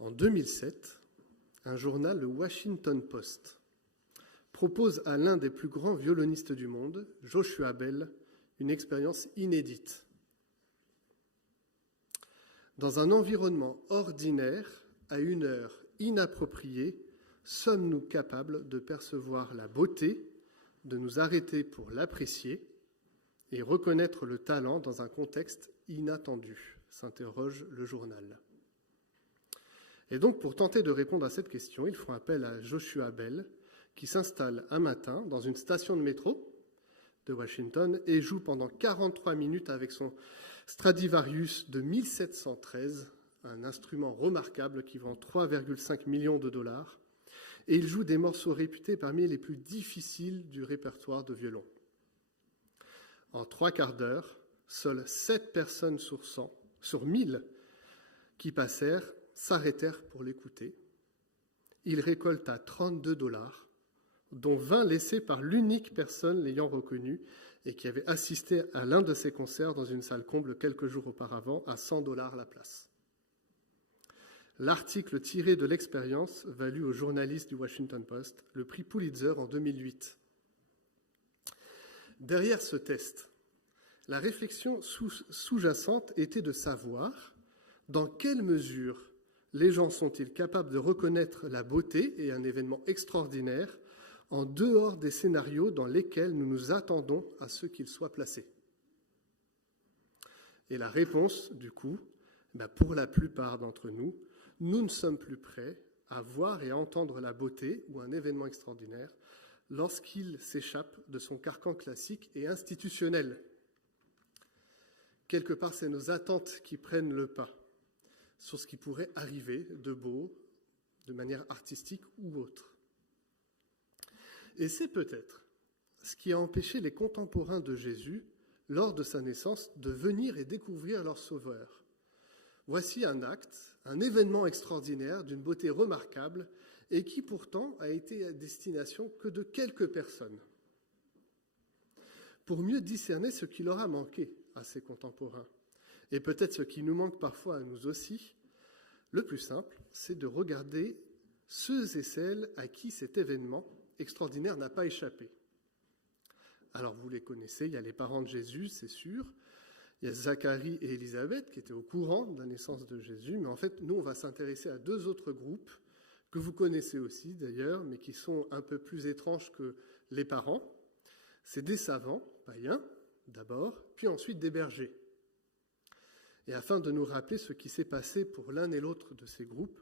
En 2007, un journal, le Washington Post, propose à l'un des plus grands violonistes du monde, Joshua Bell, une expérience inédite. Dans un environnement ordinaire, à une heure inappropriée, sommes-nous capables de percevoir la beauté, de nous arrêter pour l'apprécier et reconnaître le talent dans un contexte inattendu, s'interroge le journal. Et donc, pour tenter de répondre à cette question, ils font appel à Joshua Bell, qui s'installe un matin dans une station de métro de Washington et joue pendant 43 minutes avec son Stradivarius de 1713, un instrument remarquable qui vend 3,5 millions de dollars. Et il joue des morceaux réputés parmi les plus difficiles du répertoire de violon. En 3 quarts d'heure, seules 7 personnes sur 1000 qui passèrent s'arrêtèrent pour l'écouter. Il récolta 32 dollars, dont 20 laissés par l'unique personne l'ayant reconnu et qui avait assisté à l'un de ses concerts dans une salle comble quelques jours auparavant à 100 dollars la place. L'article tiré de l'expérience valut au journaliste du Washington Post le prix Pulitzer en 2008. Derrière ce test, la réflexion sous-jacente était de savoir dans quelle mesure les gens sont-ils capables de reconnaître la beauté et un événement extraordinaire en dehors des scénarios dans lesquels nous nous attendons à ce qu'ils soient placés. Et la réponse, du coup, pour la plupart d'entre nous, nous ne sommes plus prêts à voir et à entendre la beauté ou un événement extraordinaire lorsqu'il s'échappe de son carcan classique et institutionnel. Quelque part, c'est nos attentes qui prennent le pas sur ce qui pourrait arriver de beau, de manière artistique ou autre. Et c'est peut-être ce qui a empêché les contemporains de Jésus, lors de sa naissance, de venir et découvrir leur Sauveur. Voici un acte, un événement extraordinaire d'une beauté remarquable et qui pourtant a été à destination que de quelques personnes. Pour mieux discerner ce qui leur a manqué à ces contemporains, et peut-être ce qui nous manque parfois à nous aussi, le plus simple, c'est de regarder ceux et celles à qui cet événement extraordinaire n'a pas échappé. Alors vous les connaissez, il y a les parents de Jésus, c'est sûr, il y a Zacharie et Élisabeth qui étaient au courant de la naissance de Jésus, mais en fait, nous, on va s'intéresser à 2 autres groupes que vous connaissez aussi d'ailleurs, mais qui sont un peu plus étranges que les parents. C'est des savants, païens, d'abord, puis ensuite des bergers. Et afin de nous rappeler ce qui s'est passé pour l'un et l'autre de ces groupes,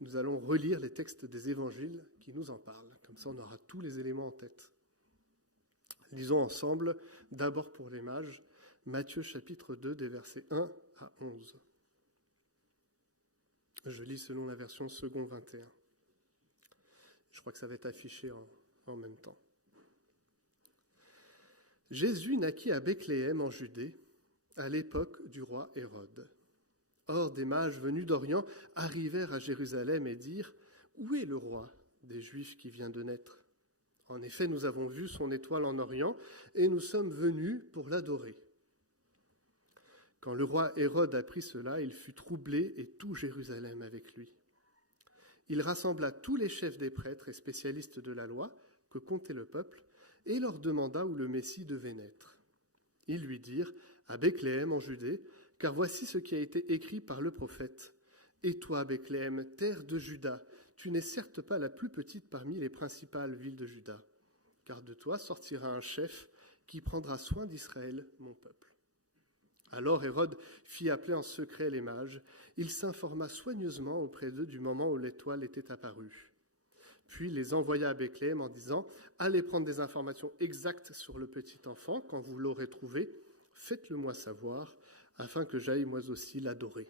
nous allons relire les textes des évangiles qui nous en parlent. Comme ça, on aura tous les éléments en tête. Lisons ensemble, d'abord pour les mages, Matthieu chapitre 2, des versets 1 à 11. Je lis selon la version second 21. Je crois que ça va être affiché en même temps. Jésus naquit à Bethléem en Judée, à l'époque du roi Hérode. Or, des mages venus d'Orient arrivèrent à Jérusalem et dirent « Où est le roi des Juifs qui vient de naître ? En effet, nous avons vu son étoile en Orient et nous sommes venus pour l'adorer. » Quand le roi Hérode apprit cela, il fut troublé et tout Jérusalem avec lui. Il rassembla tous les chefs des prêtres et spécialistes de la loi que comptait le peuple et leur demanda où le Messie devait naître. Ils lui dirent « À Bethléem en Judée, car voici ce qui a été écrit par le prophète. Et toi, Bethléem, terre de Juda, tu n'es certes pas la plus petite parmi les principales villes de Juda, car de toi sortira un chef qui prendra soin d'Israël, mon peuple. » Alors Hérode fit appeler en secret les mages. Il s'informa soigneusement auprès d'eux du moment où l'étoile était apparue. Puis les envoya à Bethléem en disant « Allez prendre des informations exactes sur le petit enfant. Quand vous l'aurez trouvé, faites-le-moi savoir, afin que j'aille moi aussi l'adorer. »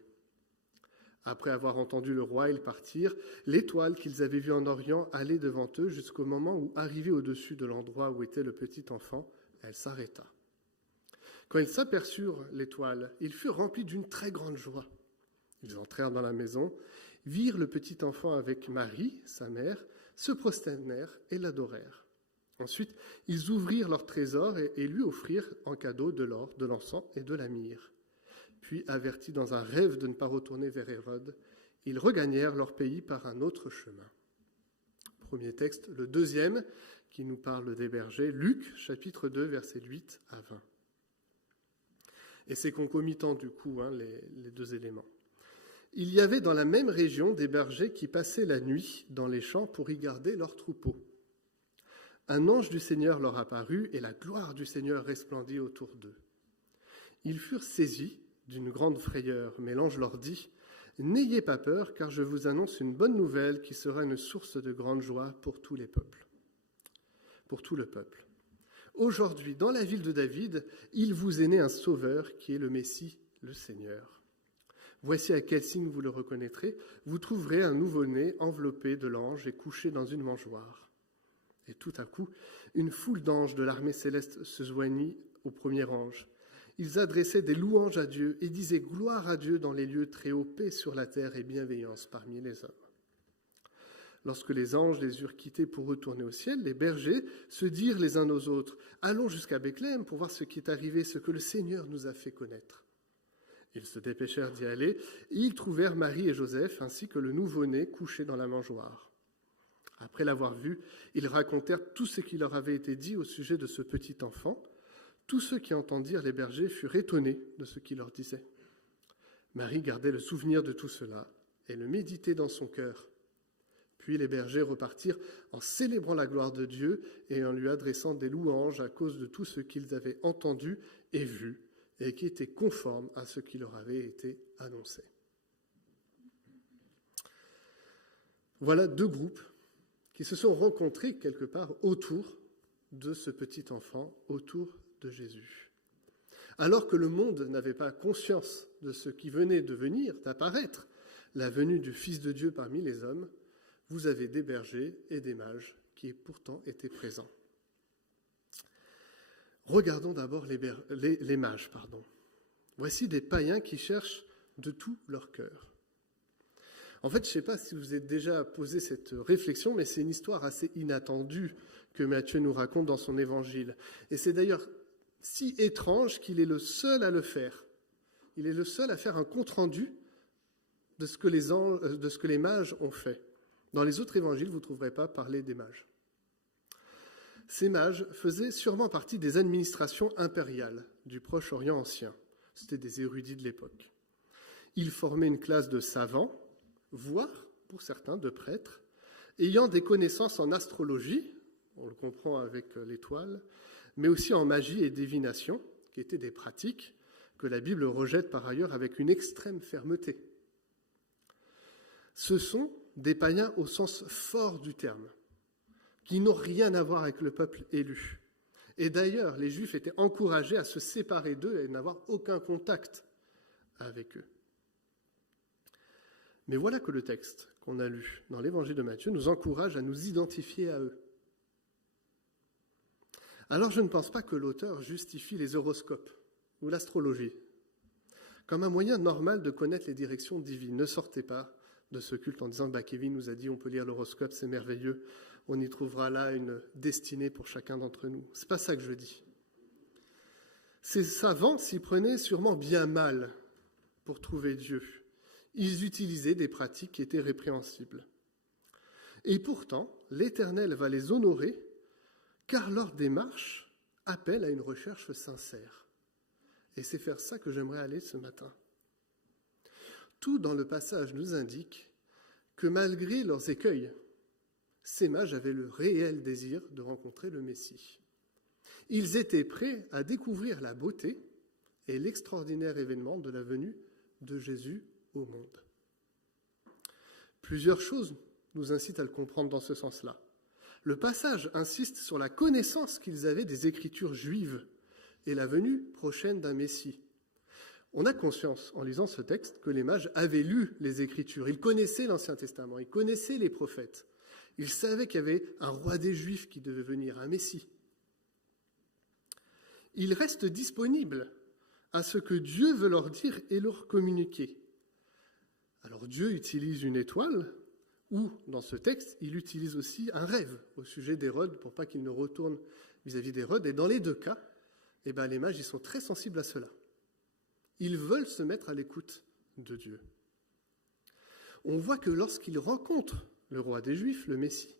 Après avoir entendu le roi, ils partirent. L'étoile qu'ils avaient vue en Orient allait devant eux jusqu'au moment où, arrivée au-dessus de l'endroit où était le petit enfant, elle s'arrêta. Quand ils s'aperçurent l'étoile, ils furent remplis d'une très grande joie. Ils entrèrent dans la maison, virent le petit enfant avec Marie, sa mère, se prosternèrent et l'adorèrent. Ensuite, ils ouvrirent leur trésor et lui offrirent en cadeau de l'or, de l'encens et de la myrrhe. Puis, avertis dans un rêve de ne pas retourner vers Hérode, Ils regagnèrent leur pays par un autre chemin. Premier texte, le deuxième, qui nous parle des bergers, Luc, chapitre 2, versets 8 à 20. Et c'est concomitant du coup, les deux éléments. Il y avait dans la même région des bergers qui passaient la nuit dans les champs pour y garder leurs troupeaux. Un ange du Seigneur leur apparut et la gloire du Seigneur resplendit autour d'eux. Ils furent saisis d'une grande frayeur, mais l'ange leur dit « N'ayez pas peur, car je vous annonce une bonne nouvelle qui sera une source de grande joie pour tous les peuples. » Pour tout le peuple. Aujourd'hui, dans la ville de David, il vous est né un sauveur qui est le Messie, le Seigneur. Voici à quel signe vous le reconnaîtrez. Vous trouverez un nouveau-né enveloppé de l'ange et couché dans une mangeoire. Et tout à coup, une foule d'anges de l'armée céleste se joignit au premier ange. Ils adressaient des louanges à Dieu et disaient « Gloire à Dieu dans les lieux très hauts, paix sur la terre et bienveillance parmi les hommes. » Lorsque les anges les eurent quittés pour retourner au ciel, les bergers se dirent les uns aux autres « Allons jusqu'à Bethléem pour voir ce qui est arrivé, ce que le Seigneur nous a fait connaître. » Ils se dépêchèrent d'y aller, et ils trouvèrent Marie et Joseph, ainsi que le nouveau-né couché dans la mangeoire. Après l'avoir vu, ils racontèrent tout ce qui leur avait été dit au sujet de ce petit enfant. Tous ceux qui entendirent les bergers furent étonnés de ce qu'il leur disait. Marie gardait le souvenir de tout cela, et le méditait dans son cœur. Puis les bergers repartirent en célébrant la gloire de Dieu et en lui adressant des louanges à cause de tout ce qu'ils avaient entendu et vu, et qui était conforme à ce qui leur avait été annoncé. Voilà deux groupes qui se sont rencontrés quelque part autour de ce petit enfant, autour de Jésus. Alors que le monde n'avait pas conscience de ce qui venait de venir, d'apparaître, la venue du Fils de Dieu parmi les hommes, vous avez des bergers et des mages qui pourtant étaient présents. Regardons d'abord les mages. Voici des païens qui cherchent de tout leur cœur. En fait, je ne sais pas si vous êtes déjà posé cette réflexion, mais c'est une histoire assez inattendue que Matthieu nous raconte dans son évangile. Et c'est d'ailleurs si étrange qu'il est le seul à le faire. Il est le seul à faire un compte-rendu de ce que les mages ont fait. Dans les autres évangiles, vous ne trouverez pas parler des mages. Ces mages faisaient sûrement partie des administrations impériales du Proche-Orient ancien. C'était des érudits de l'époque. Ils formaient une classe de savants, voire, pour certains, de prêtres, ayant des connaissances en astrologie, on le comprend avec l'étoile, mais aussi en magie et divination, qui étaient des pratiques que la Bible rejette par ailleurs avec une extrême fermeté. Ce sont des païens au sens fort du terme, qui n'ont rien à voir avec le peuple élu. Et d'ailleurs, les Juifs étaient encouragés à se séparer d'eux et n'avoir aucun contact avec eux. Mais voilà que le texte qu'on a lu dans l'évangile de Matthieu nous encourage à nous identifier à eux. Alors je ne pense pas que l'auteur justifie les horoscopes ou l'astrologie comme un moyen normal de connaître les directions divines. Ne sortez pas de ce culte en disant Kevin nous a dit on peut lire l'horoscope, c'est merveilleux, on y trouvera là une destinée pour chacun d'entre nous. C'est pas ça que je dis. Ces savants s'y prenaient sûrement bien mal pour trouver Dieu. Ils utilisaient des pratiques qui étaient répréhensibles. Et pourtant, l'Éternel va les honorer car leur démarche appelle à une recherche sincère. Et c'est vers ça que j'aimerais aller ce matin. Tout dans le passage nous indique que malgré leurs écueils, ces mages avaient le réel désir de rencontrer le Messie. Ils étaient prêts à découvrir la beauté et l'extraordinaire événement de la venue de Jésus au monde. Plusieurs choses nous incitent à le comprendre dans ce sens-là. Le passage insiste sur la connaissance qu'ils avaient des Écritures juives et la venue prochaine d'un Messie. On a conscience, en lisant ce texte, que les mages avaient lu les Écritures. Ils connaissaient l'Ancien Testament, ils connaissaient les prophètes. Ils savaient qu'il y avait un roi des Juifs qui devait venir, un Messie. Ils restent disponibles à ce que Dieu veut leur dire et leur communiquer. Alors Dieu utilise une étoile, ou dans ce texte, il utilise aussi un rêve au sujet d'Hérode pour pas qu'il ne retourne vis-à-vis d'Hérode. Et dans les deux cas, les mages ils sont très sensibles à cela. Ils veulent se mettre à l'écoute de Dieu. on voit que lorsqu'ils rencontrent le roi des Juifs, le Messie,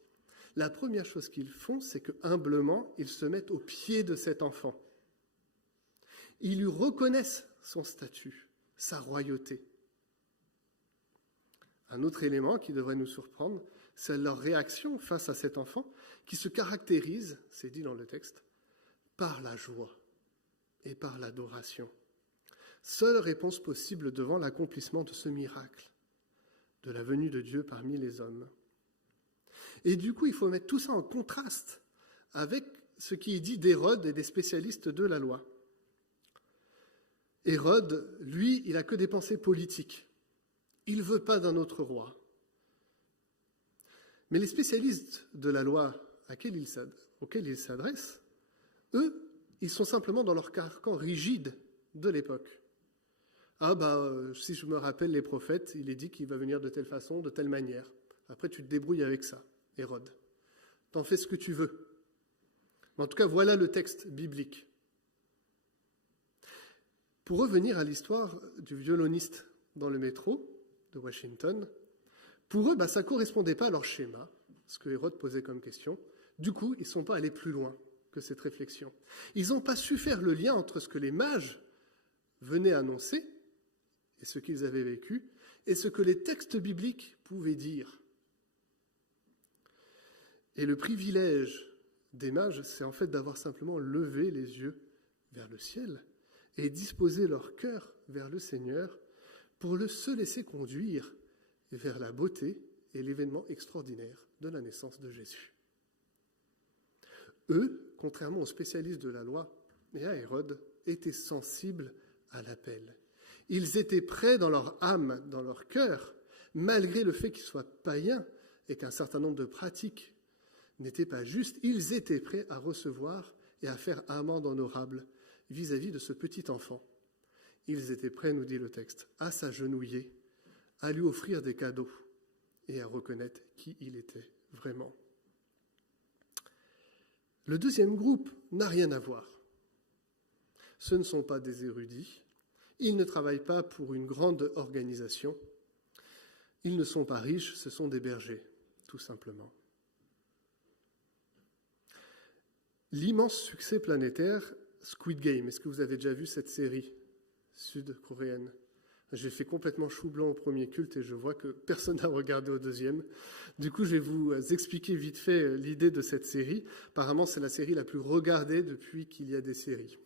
la première chose qu'ils font, c'est que humblement, ils se mettent aux pieds de cet enfant. Ils lui reconnaissent son statut, sa royauté. Un autre élément qui devrait nous surprendre, c'est leur réaction face à cet enfant qui se caractérise, c'est dit dans le texte, par la joie et par l'adoration. Seule réponse possible devant l'accomplissement de ce miracle, de la venue de Dieu parmi les hommes. Et du coup, il faut mettre tout ça en contraste avec ce qui est dit d'Hérode et des spécialistes de la loi. Hérode, lui, il n'a que des pensées politiques. Il ne veut pas d'un autre roi. Mais les spécialistes de la loi auxquels il s'adresse, eux, ils sont simplement dans leur carcan rigide de l'époque. Si je me rappelle les prophètes, il est dit qu'il va venir de telle façon, de telle manière. Après, tu te débrouilles avec ça, Hérode. T'en fais ce que tu veux. Mais en tout cas, voilà le texte biblique. Pour revenir à l'histoire du violoniste dans le métro de Washington, pour eux, ça ne correspondait pas à leur schéma, ce que Hérode posait comme question. Du coup, ils ne sont pas allés plus loin que cette réflexion. Ils n'ont pas su faire le lien entre ce que les mages venaient annoncer et ce qu'ils avaient vécu, et ce que les textes bibliques pouvaient dire. Et le privilège des mages, c'est en fait d'avoir simplement levé les yeux vers le ciel et disposé leur cœur vers le Seigneur pour se laisser conduire vers la beauté et l'événement extraordinaire de la naissance de Jésus. Eux, contrairement aux spécialistes de la loi et à Hérode, étaient sensibles à l'appel. Ils étaient prêts dans leur âme, dans leur cœur, malgré le fait qu'ils soient païens et qu'un certain nombre de pratiques n'étaient pas justes, ils étaient prêts à recevoir et à faire amende honorable vis-à-vis de ce petit enfant. Ils étaient prêts, nous dit le texte, à s'agenouiller, à lui offrir des cadeaux et à reconnaître qui il était vraiment. Le deuxième groupe n'a rien à voir. Ce ne sont pas des érudits, ils ne travaillent pas pour une grande organisation, ils ne sont pas riches, ce sont des bergers, tout simplement. L'immense succès planétaire Squid Game, est-ce que vous avez déjà vu cette série sud-coréenne ? J'ai fait complètement chou blanc au premier culte et je vois que personne n'a regardé au deuxième. Du coup, je vais vous expliquer vite fait l'idée de cette série. Apparemment, c'est la série la plus regardée depuis qu'il y a des séries.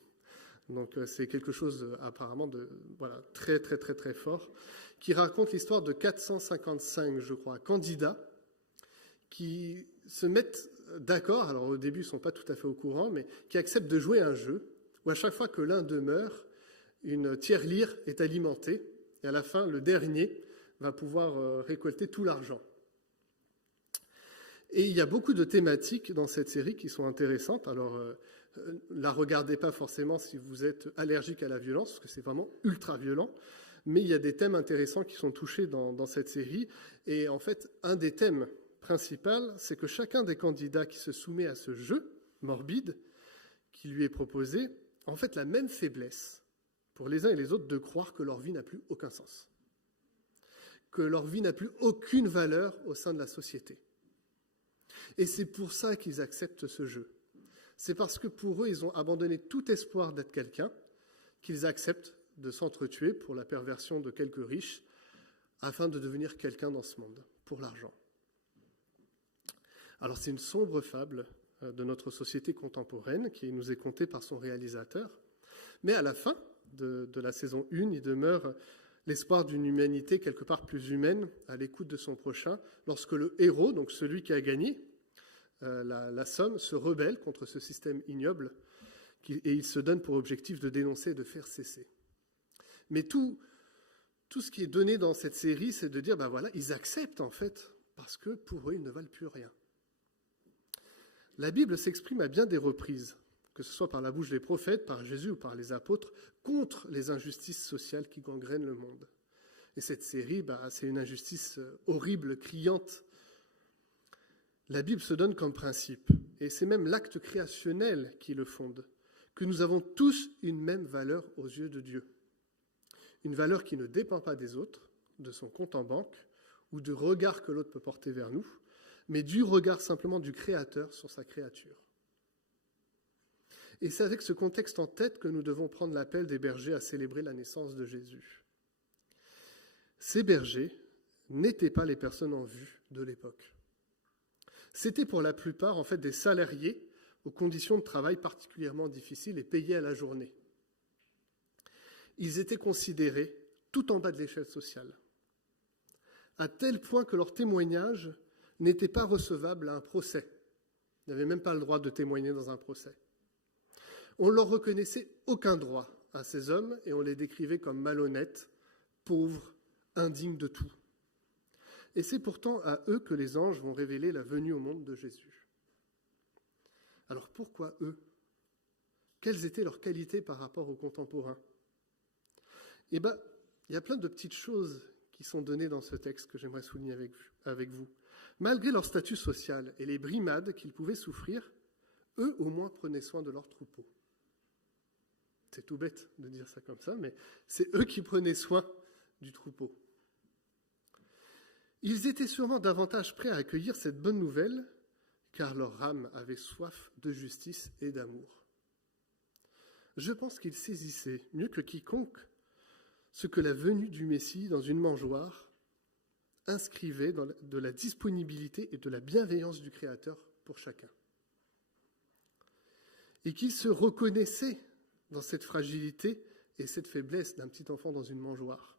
Donc, c'est quelque chose apparemment de très, très, très, très fort, qui raconte l'histoire de 455, je crois, candidats qui se mettent d'accord, alors au début ils ne sont pas tout à fait au courant, mais qui acceptent de jouer à un jeu où à chaque fois que l'un d'eux meurt, une tirelire est alimentée et à la fin, le dernier va pouvoir récolter tout l'argent. Et il y a beaucoup de thématiques dans cette série qui sont intéressantes. Alors, la regardez pas forcément si vous êtes allergique à la violence, parce que c'est vraiment ultra violent, mais il y a des thèmes intéressants qui sont touchés dans cette série. Et en fait, un des thèmes principal, c'est que chacun des candidats qui se soumet à ce jeu morbide qui lui est proposé a en fait la même faiblesse pour les uns et les autres de croire que leur vie n'a plus aucun sens, que leur vie n'a plus aucune valeur au sein de la société. Et c'est pour ça qu'ils acceptent ce jeu. C'est parce que pour eux, ils ont abandonné tout espoir d'être quelqu'un qu'ils acceptent de s'entretuer pour la perversion de quelques riches afin de devenir quelqu'un dans ce monde, pour l'argent. Alors c'est une sombre fable de notre société contemporaine qui nous est contée par son réalisateur. Mais à la fin de la saison 1, il demeure l'espoir d'une humanité quelque part plus humaine à l'écoute de son prochain, lorsque le héros, donc celui qui a gagné la somme, se rebelle contre ce système ignoble et il se donne pour objectif de dénoncer et de faire cesser. Mais tout ce qui est donné dans cette série, c'est de dire, ils acceptent en fait, parce que pour eux, ils ne valent plus rien. La Bible s'exprime à bien des reprises, que ce soit par la bouche des prophètes, par Jésus ou par les apôtres, contre les injustices sociales qui gangrènent le monde. Et cette série, c'est une injustice horrible, criante. La Bible se donne comme principe, et c'est même l'acte créationnel qui le fonde, que nous avons tous une même valeur aux yeux de Dieu. Une valeur qui ne dépend pas des autres, de son compte en banque ou de regard que l'autre peut porter vers nous, mais du regard simplement du Créateur sur sa créature. Et c'est avec ce contexte en tête que nous devons prendre l'appel des bergers à célébrer la naissance de Jésus. Ces bergers n'étaient pas les personnes en vue de l'époque. C'était pour la plupart en fait des salariés aux conditions de travail particulièrement difficiles et payés à la journée. Ils étaient considérés tout en bas de l'échelle sociale, à tel point que leur témoignage n'était pas recevable à un procès. Ils n'avaient même pas le droit de témoigner dans un procès. On ne leur reconnaissait aucun droit à ces hommes et on les décrivait comme malhonnêtes, pauvres, indignes de tout. Et c'est pourtant à eux que les anges vont révéler la venue au monde de Jésus. Alors pourquoi eux ? Quelles étaient leurs qualités par rapport aux contemporains ? Eh bien, il y a plein de petites choses qui sont données dans ce texte que j'aimerais souligner avec vous. Malgré leur statut social et les brimades qu'ils pouvaient souffrir, eux au moins prenaient soin de leurs troupeaux. C'est tout bête de dire ça comme ça, mais c'est eux qui prenaient soin du troupeau. Ils étaient sûrement davantage prêts à accueillir cette bonne nouvelle, car leur âme avait soif de justice et d'amour. Je pense qu'ils saisissaient, mieux que quiconque, ce que la venue du Messie dans une mangeoire inscrivait de la disponibilité et de la bienveillance du Créateur pour chacun. Et qu'ils se reconnaissaient dans cette fragilité et cette faiblesse d'un petit enfant dans une mangeoire.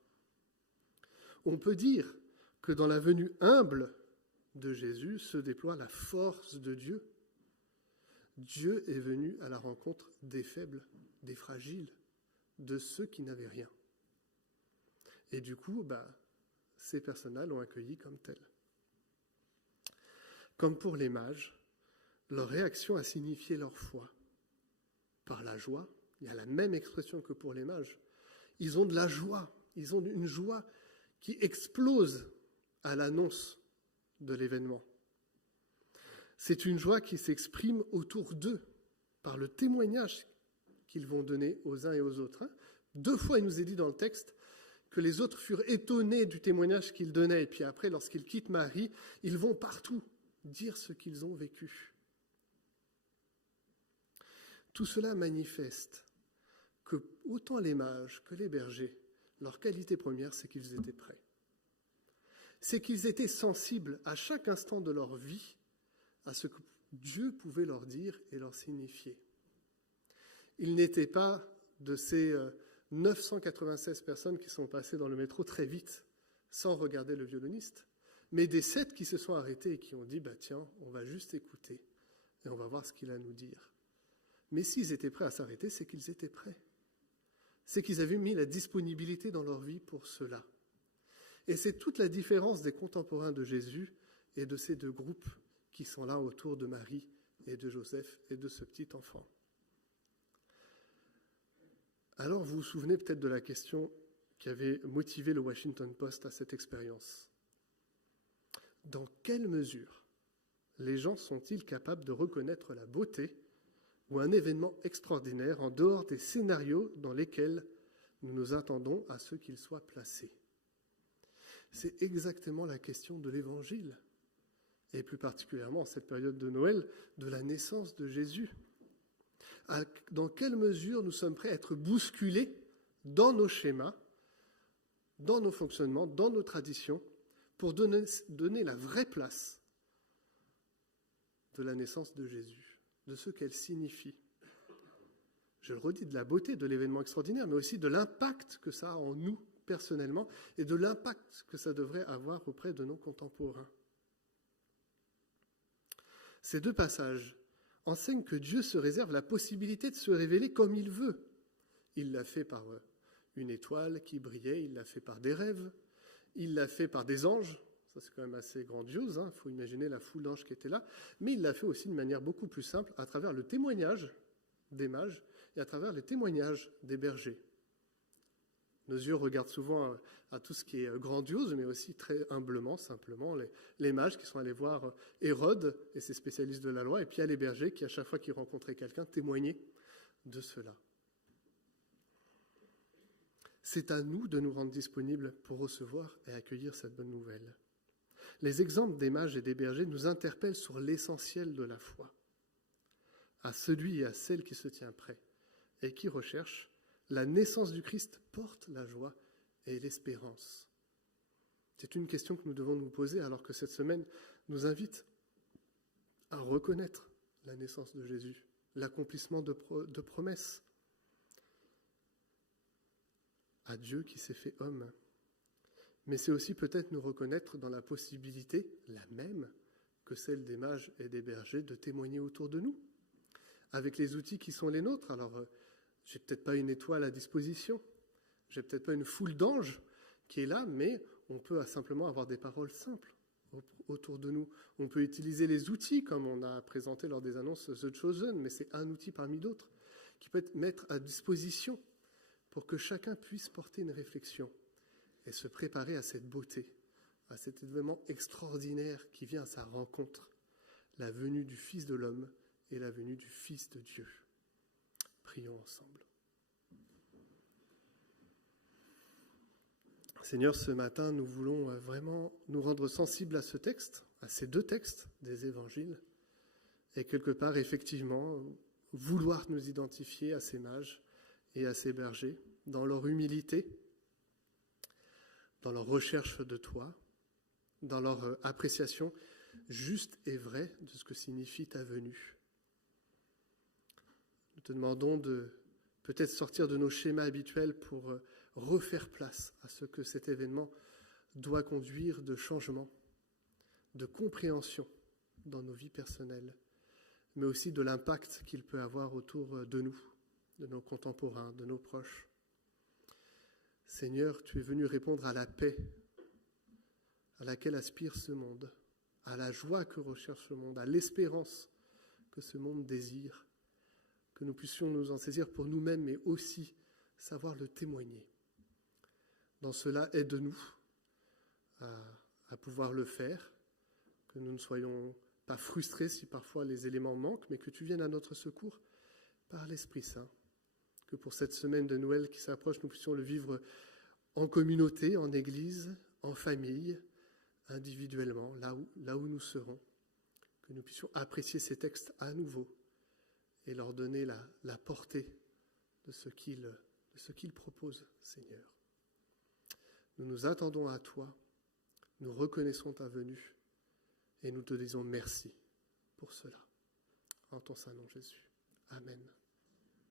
On peut dire que dans la venue humble de Jésus se déploie la force de Dieu. Dieu est venu à la rencontre des faibles, des fragiles, de ceux qui n'avaient rien. Et du coup, ces personnes-là l'ont accueilli comme tel. Comme pour les mages, leur réaction a signifié leur foi. Par la joie, il y a la même expression que pour les mages. Ils ont de la joie, ils ont une joie qui explose à l'annonce de l'événement. C'est une joie qui s'exprime autour d'eux par le témoignage qu'ils vont donner aux uns et aux autres. 2 fois, il nous est dit dans le texte que les autres furent étonnés du témoignage qu'ils donnaient. Et puis après, lorsqu'ils quittent Marie, ils vont partout dire ce qu'ils ont vécu. Tout cela manifeste que autant les mages que les bergers, leur qualité première, c'est qu'ils étaient prêts. C'est qu'ils étaient sensibles à chaque instant de leur vie à ce que Dieu pouvait leur dire et leur signifier. Ils n'étaient pas de ces 996 personnes qui sont passées dans le métro très vite sans regarder le violoniste, mais des 7 qui se sont arrêtés et qui ont dit tiens, on va juste écouter et on va voir ce qu'il a à nous dire. Mais s'ils étaient prêts à s'arrêter, c'est qu'ils étaient prêts. C'est qu'ils avaient mis la disponibilité dans leur vie pour cela. Et c'est toute la différence des contemporains de Jésus et de ces 2 groupes qui sont là autour de Marie et de Joseph et de ce petit enfant. Alors vous vous souvenez peut-être de la question qui avait motivé le Washington Post à cette expérience. Dans quelle mesure les gens sont-ils capables de reconnaître la beauté ou un événement extraordinaire en dehors des scénarios dans lesquels nous nous attendons à ce qu'ils soient placés? C'est exactement la question de l'Évangile, et plus particulièrement en cette période de Noël, de la naissance de Jésus. Dans quelle mesure nous sommes prêts à être bousculés dans nos schémas, dans nos fonctionnements, dans nos traditions, pour donner la vraie place de la naissance de Jésus, de ce qu'elle signifie. Je le redis, de la beauté de l'événement extraordinaire, mais aussi de l'impact que ça a en nous personnellement et de l'impact que ça devrait avoir auprès de nos contemporains. Ces 2 passages enseignent que Dieu se réserve la possibilité de se révéler comme il veut. Il l'a fait par une étoile qui brillait, il l'a fait par des rêves, il l'a fait par des anges, ça c'est quand même assez grandiose, il faut imaginer la foule d'anges qui était là, mais il l'a fait aussi de manière beaucoup plus simple à travers le témoignage des mages et à travers les témoignages des bergers. Nos yeux regardent souvent à tout ce qui est grandiose, mais aussi très humblement, simplement, les mages qui sont allés voir Hérode et ses spécialistes de la loi, et puis il y a les bergers qui, à chaque fois qu'ils rencontraient quelqu'un, témoignaient de cela. C'est à nous de nous rendre disponibles pour recevoir et accueillir cette bonne nouvelle. Les exemples des mages et des bergers nous interpellent sur l'essentiel de la foi. À celui et à celle qui se tient prêt et qui recherche, la naissance du Christ porte la joie et l'espérance. C'est une question que nous devons nous poser alors que cette semaine nous invite à reconnaître la naissance de Jésus, l'accomplissement de promesses, à Dieu qui s'est fait homme. Mais c'est aussi peut-être nous reconnaître dans la possibilité, la même que celle des mages et des bergers, de témoigner autour de nous, avec les outils qui sont les nôtres. Alors, j'ai peut-être pas une étoile à disposition, j'ai peut-être pas une foule d'anges qui est là, mais on peut simplement avoir des paroles simples autour de nous. On peut utiliser les outils, comme on a présenté lors des annonces The Chosen, mais c'est un outil parmi d'autres qui peut être mettre à disposition pour que chacun puisse porter une réflexion et se préparer à cette beauté, à cet événement extraordinaire qui vient à sa rencontre, la venue du Fils de l'homme et la venue du Fils de Dieu. Prions ensemble. Seigneur, ce matin, nous voulons vraiment nous rendre sensibles à ce texte, à ces deux textes des évangiles, et quelque part, effectivement, vouloir nous identifier à ces mages et à ces bergers, dans leur humilité, dans leur recherche de toi, dans leur appréciation juste et vraie de ce que signifie ta venue. Nous te demandons de peut-être sortir de nos schémas habituels pour refaire place à ce que cet événement doit conduire de changement, de compréhension dans nos vies personnelles, mais aussi de l'impact qu'il peut avoir autour de nous, de nos contemporains, de nos proches. Seigneur, tu es venu répondre à la paix à laquelle aspire ce monde, à la joie que recherche ce monde, à l'espérance que ce monde désire, que nous puissions nous en saisir pour nous-mêmes, mais aussi savoir le témoigner. Dans cela, aide-nous à pouvoir le faire, que nous ne soyons pas frustrés si parfois les éléments manquent, mais que tu viennes à notre secours par l'Esprit Saint. Que pour cette semaine de Noël qui s'approche, nous puissions le vivre en communauté, en église, en famille, individuellement, là où nous serons. Que nous puissions apprécier ces textes à nouveau et leur donner la portée de ce qu'ils proposent, Seigneur. Nous nous attendons à toi, nous reconnaissons ta venue et nous te disons merci pour cela. En ton Saint-Nom, Jésus. Amen.